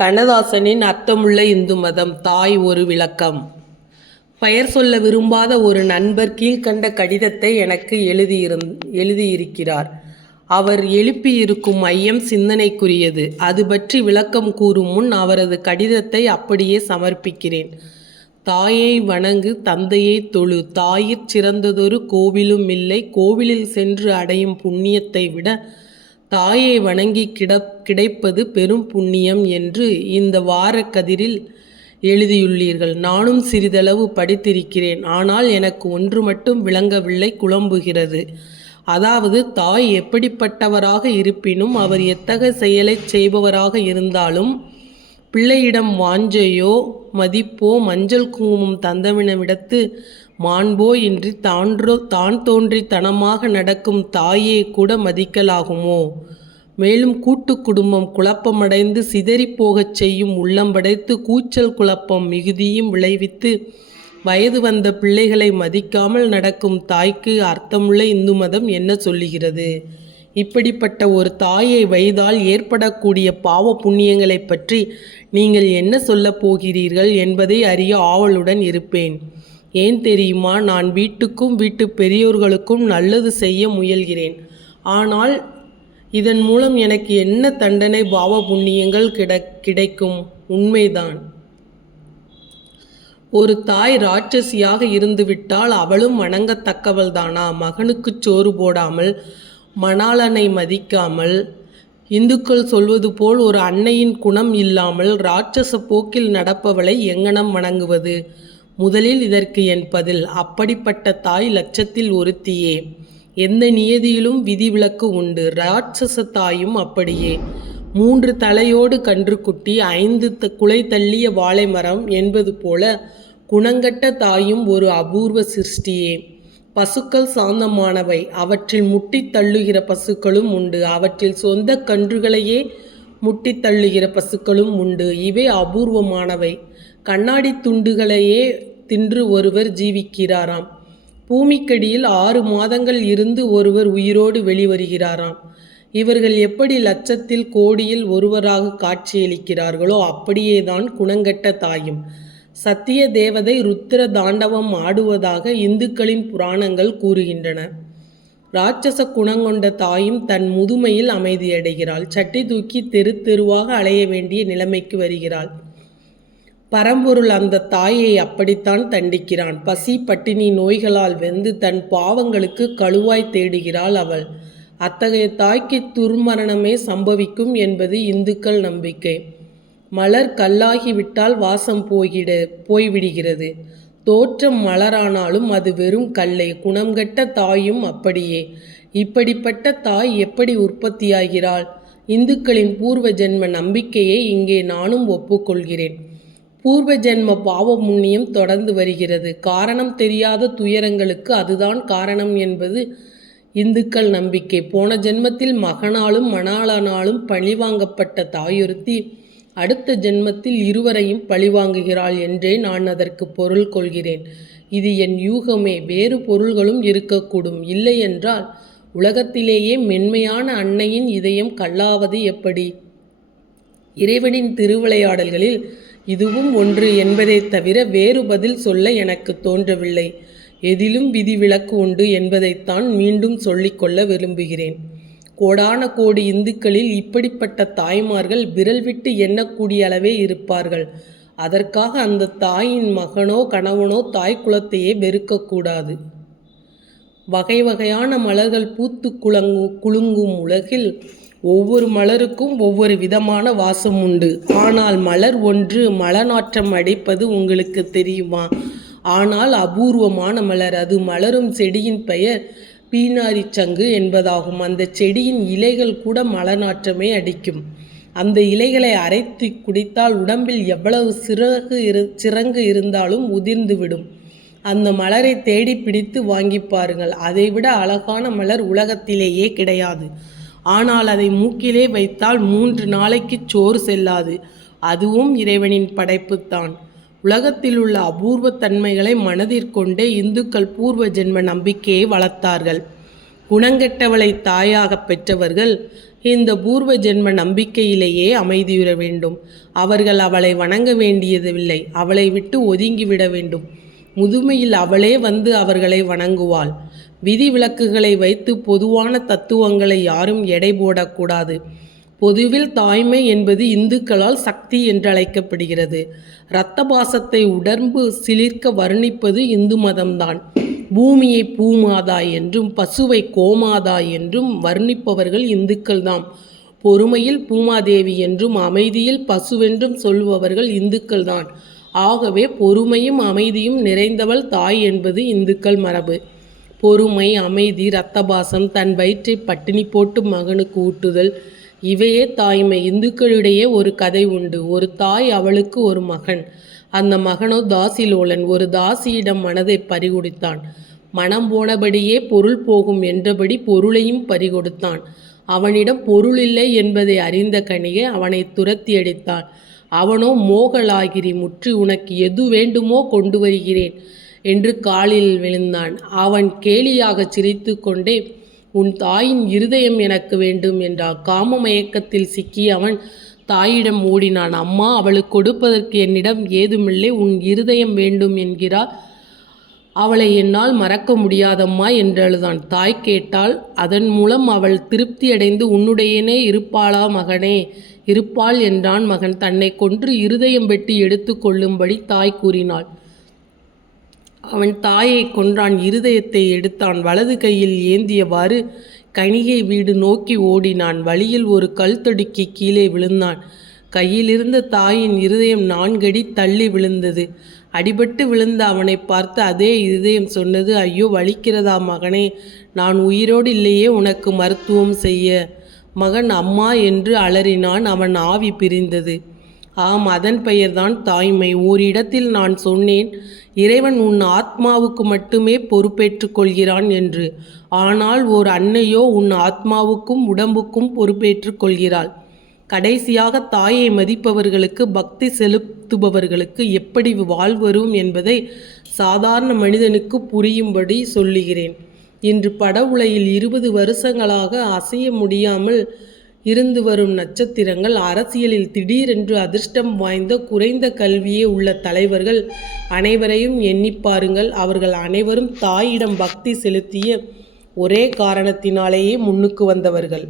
கண்ணதாசனின் அர்த்தமுள்ள இந்து மதம் தாய் ஒரு விளக்கம். பெயர் சொல்ல விரும்பாத ஒரு நண்பர் கீழ்க்கண்ட கடிதத்தை எனக்கு எழுதியிருந் எழுதியிருக்கிறார். அவர் எழுப்பியிருக்கும் ஐயம் சிந்தனைக்குரியது. அது பற்றி விளக்கம் கூறும் முன் அவரது கடிதத்தை அப்படியே சமர்ப்பிக்கிறேன். தாயை வணங்கு தந்தையை தொழு. தாயிற் சிறந்ததொரு கோவிலும் இல்லை. கோவிலில் சென்று அடையும் புண்ணியத்தை விட தாயை வணங்கி கிட கிடைப்பது பெரும் புண்ணியம் என்று இந்த வாரக்கதிரில் எழுதியுள்ளீர்கள். நானும் சிறிதளவு படித்திருக்கிறேன். ஆனால் எனக்கு ஒன்று மட்டும் விளங்கவில்லை குழம்புகிறது. அதாவது தாய் எப்படிப்பட்டவராக இருப்பினும் அவர் எத்தகைய செயலைச் செய்பவராக இருந்தாலும் பிள்ளையிடம் வாஞ்சையோ மதிப்போ மஞ்சள் குங்குமம் தந்தவினமிடத்து மாண்போ இன்றி தான்றோ தான் தோன்றித்தனமாக நடக்கும் தாயே கூட மதிக்கலாகுமோ? மேலும் கூட்டு குடும்பம் குழப்பமடைந்து சிதறிப் போகச் செய்யும் உள்ளம் படைத்து கூச்சல் குழப்பம் மிகுதியும் விளைவித்து வயது வந்த பிள்ளைகளை மதிக்காமல் நடக்கும் தாய்க்கு அர்த்தமுள்ள இந்து மதம் என்ன சொல்லுகிறது? இப்படிப்பட்ட ஒரு தாயை வயதால் ஏற்படக்கூடிய பாவ புண்ணியங்களைப் பற்றி நீங்கள் என்ன சொல்லப் போகிறீர்கள் என்பதை அறிய ஆவலுடன் இருப்பேன். ஏன் தெரியுமா? நான் வீட்டுக்கும் வீட்டு பெரியோர்களுக்கும் நல்லது செய்ய முயல்கிறேன். ஆனால் இதன் மூலம் எனக்கு என்ன தண்டனை பாவ புண்ணியங்கள் கிட கிடைக்கும்? உண்மைதான். ஒரு தாய் ராட்சசியாக இருந்துவிட்டால் அவளும் வணங்கத்தக்கவள்தானா? மகனுக்குச் சோறு போடாமல் மணாளனை மதிக்காமல் இந்துக்கள் சொல்வது போல் ஒரு அன்னையின் குணம் இல்லாமல் ராட்சச போக்கில் நடப்பவளை எங்கனம் வணங்குவது? முதலில் இதற்கு என் பதில் அப்படிப்பட்ட தாய் லட்சத்தில் ஒருத்தியே எந்த நியதியிலும் விதிவிலக்கு உண்டு ராட்சச தாயும் அப்படியே. மூன்று தலையோடு கன்றுக்குட்டி ஐந்து த குலை தள்ளிய வாழை மரம் என்பது போல குணங்கட்ட தாயும் ஒரு அபூர்வ சிருஷ்டியே. பசுக்கள் சாந்தமானவை அவற்றில் முட்டித் தள்ளுகிற பசுக்களும் உண்டு அவற்றில் சொந்த கன்றுகளையே முட்டித் தள்ளுகிற பசுக்களும் உண்டு இவை அபூர்வமானவை. கண்ணாடி துண்டுகளையே தின்று ஒருவர் ஜீவிக்கிறாராம். பூமிக்கடியில் ஆறு மாதங்கள் இருந்து ஒருவர் உயிரோடு வெளிவருகிறாராம். இவர்கள் எப்படி லட்சத்தில் கோடியில் ஒருவராக காட்சியளிக்கிறார்களோ அப்படியேதான் குணங்கட்ட தாயும். சத்திய தேவதை ருத்திர தாண்டவம் ஆடுவதாக இந்துக்களின் புராணங்கள் கூறுகின்றன. ராட்சச குணங்கொண்ட தாயும் தன் முதுமையில் அமைதியடைகிறாள். சட்டி தூக்கி தெரு தெருவாக அலைய வேண்டிய நிலைமைக்கு வருகிறாள். பரம்பொருள் அந்த தாயை அப்படித்தான் தண்டிக்கிறான். பசி பட்டினி நோய்களால் வெந்து தன் பாவங்களுக்கு கழுவாய் தேடுகிறாள் அவள். அத்தகைய தாய்க்கு துர்மரணமே சம்பவிக்கும் என்பது இந்துக்கள் நம்பிக்கை. மலர் கல்லாகிவிட்டால் வாசம் போகிட போய்விடுகிறது. தோற்றம் மலரானாலும் அது வெறும் கல்லை. குணம்கட்ட தாயும் அப்படியே. இப்படிப்பட்ட தாய் எப்படி உற்பத்தியாகிறாள்? இந்துக்களின் பூர்வ ஜென்ம நம்பிக்கையை இங்கே நானும் ஒப்புக்கொள்கிறேன். பூர்வ ஜென்ம பாவ புண்ணியம் தொடர்ந்து வருகிறது. காரணம் தெரியாத துயரங்களுக்கு அதுதான் காரணம் என்பது இந்துக்கள் நம்பிக்கை. போன ஜென்மத்தில் மகனாலும் மணாளனாலும் பழிவாங்கப்பட்ட தாயொருத்தி அடுத்த ஜென்மத்தில் இருவரையும் பழிவாங்குகிறாள் என்றே நான் அதற்கு பொருள் கொள்கிறேன். இது என் யூகமே வேறு பொருள்களும் இருக்கக்கூடும். இல்லை என்றால் உலகத்திலேயே மென்மையான அன்னையின் இதயம் கல்லாவது எப்படி? இறைவனின் திருவிளையாடல்களில் இதுவும் ஒன்று என்பதை தவிர வேறு பதில் சொல்ல எனக்கு தோன்றவில்லை. எதிலும் விதிவிலக்கு உண்டு என்பதைத்தான் மீண்டும் சொல்லிக்கொள்ள விரும்புகிறேன். கோடான கோடி இந்துக்களில் இப்படிப்பட்ட தாய்மார்கள் விரல் விட்டு எண்ணக்கூடிய அளவே இருப்பார்கள். அதற்காக அந்த தாயின் மகனோ கணவனோ தாய் குலத்தையே வெறுக்கக்கூடாது வகை வகையான மலர்கள் பூத்து குலங்கு குலுங்கும் உலகில் ஒவ்வொரு மலருக்கும் ஒவ்வொரு விதமான வாசம் உண்டு. ஆனால் மலர் ஒன்று மலநாற்றம் அடிப்பது உங்களுக்கு தெரியுமா? ஆனால் அபூர்வமான மலர் அது மலரும் செடியின் பெயர் பீனாரி சங்கு என்பதாகும். அந்த செடியின் இலைகள் கூட மலநாற்றமே அடிக்கும். அந்த இலைகளை அரைத்து குடித்தால் உடம்பில் எவ்வளவு சிறகு இரு சிறங்கு இருந்தாலும் உதிர்ந்துவிடும் அந்த மலரை தேடி பிடித்து வாங்கி பாருங்கள். அதைவிட அழகான மலர் உலகத்திலேயே கிடையாது. ஆனால் அதை மூக்கிலே வைத்தால் மூன்று நாளைக்கு சோறு செல்லாது. அதுவும் இறைவனின் படைப்புத்தான். உலகத்தில் உள்ள அபூர்வ தன்மைகளை மனதிற்கொண்டே இந்துக்கள் பூர்வ ஜென்ம நம்பிக்கையை வளர்த்தார்கள். குணங்கெட்டவளை தாயாக பெற்றவர்கள் இந்த பூர்வ ஜென்ம நம்பிக்கையிலேயே அமைதியுற வேண்டும். அவர்கள் அவளை வணங்க வேண்டியதில்லை அவளை விட்டு ஒதுங்கிவிட வேண்டும். முதுமையில் அவளே வந்து அவர்களை வணங்குவாள். விதி விலக்குகளை வைத்து பொதுவான தத்துவங்களை யாரும் எடை போடக்கூடாது. பொதுவில் தாய்மை என்பது இந்துக்களால் சக்தி என்று அழைக்கப்படுகிறது இரத்த பாசத்தை உடம்பு சிலிர்க்க வர்ணிப்பது இந்து மதம்தான். பூமியை பூமாதா என்றும் பசுவை கோமாதா என்றும் வர்ணிப்பவர்கள் இந்துக்கள்தாம். பொறுமையில் பூமாதேவி என்றும் அமைதியில் பசுவென்றும் சொல்பவர்கள் இந்துக்கள்தான். ஆகவே பொறுமையும் அமைதியும் நிறைந்தவள் தாய் என்பது இந்துக்கள் மரபு. பொறுமை அமைதி இரத்தபாசம் தன் வயிற்றை பட்டினி போட்டு மகனுக்கு ஊட்டுதல் இவையே தாய்மை. இந்துக்களிடையே ஒரு கதை உண்டு. ஒரு தாய் அவளுக்கு ஒரு மகன். அந்த மகனோ தாசிலோலன். ஒரு தாசியிடம் மனதை பறிகொடுத்தான். மனம் போனபடியே பொருள் போகும் என்றபடி பொருளையும் பறிகொடுத்தான். அவனிடம் பொருள் இல்லை என்பதை அறிந்த கணிகை அவனை துரத்தி அடித்தான் அவனோ மோகலாகிரி முற்றி உனக்கு எது வேண்டுமோ கொண்டு வருகிறேன் என்று காலில் விழுந்தான். அவன் கேலியாகச் சிரித்து கொண்டே உன் தாயின் இருதயம் எனக்கு வேண்டும் என்றான் காம மயக்கத்தில் சிக்கிய அவன் தாயிடம் ஓடினான். அம்மா அவளுக்கு கொடுப்பதற்கு என்னிடம் ஏதுமில்லை. உன் இருதயம் வேண்டும் என்கிறார் அவளை என்னால் மறக்க முடியாதம்மா என்றழுதான் தாய் கேட்டால் அதன் மூலம் அவள் திருப்தியடைந்து உன்னுடையனே இருப்பாளா மகனே இருப்பாள் என்றான் மகன். தன்னை கொன்று இருதயம் வெட்டி எடுத்து கொள்ளும்படி தாய் கூறினாள். அவன் தாயை கொன்றான் இருதயத்தை எடுத்தான். வலது கையில் ஏந்தியவாறு கணிகை வீடு நோக்கி ஓடினான். வழியில் ஒரு கல் தடுக்கி கீழே விழுந்தான். கையிலிருந்த தாயின் இருதயம் நான்கடி தள்ளி விழுந்தது. அடிபட்டு விழுந்த அவனை பார்த்து அதே இருதயம் சொன்னது ஐயோ வலிக்கிறதா மகனே? நான் உயிரோடு இல்லையே உனக்கு மருத்துவம் செய்ய. மகன் அம்மா என்று அலறினான் அவன் ஆவி பிரிந்தது. ஆம் அதன் பெயர்தான் தாய்மை. ஓரிடத்தில் நான் சொன்னேன் இறைவன் உன் ஆத்மாவுக்கு மட்டுமே பொறுப்பேற்று கொள்கிறான் என்று. ஆனால் ஓர் அன்னையோ உன் ஆத்மாவுக்கும் உடம்புக்கும் பொறுப்பேற்று கொள்கிறாள். கடைசியாக தாயை மதிப்பவர்களுக்கு பக்தி செலுத்துபவர்களுக்கு எப்படி வாழ்வரும் என்பதை சாதாரண மனிதனுக்கு புரியும்படி சொல்லுகிறேன். இன்று பட உலகில் இருபது வருஷங்களாக அசைய முடியாமல் இருந்து வரும் நட்சத்திரங்கள் அரசியலில் திடீரென்று அதிர்ஷ்டம் வாய்ந்த குறைந்த கல்வியே உள்ள தலைவர்கள் அனைவரையும் எண்ணி பாருங்கள். அவர்கள் அனைவரும் தாயிடம் பக்தி செலுத்திய ஒரே காரணத்தினாலேயே முன்னுக்கு வந்தவர்கள்.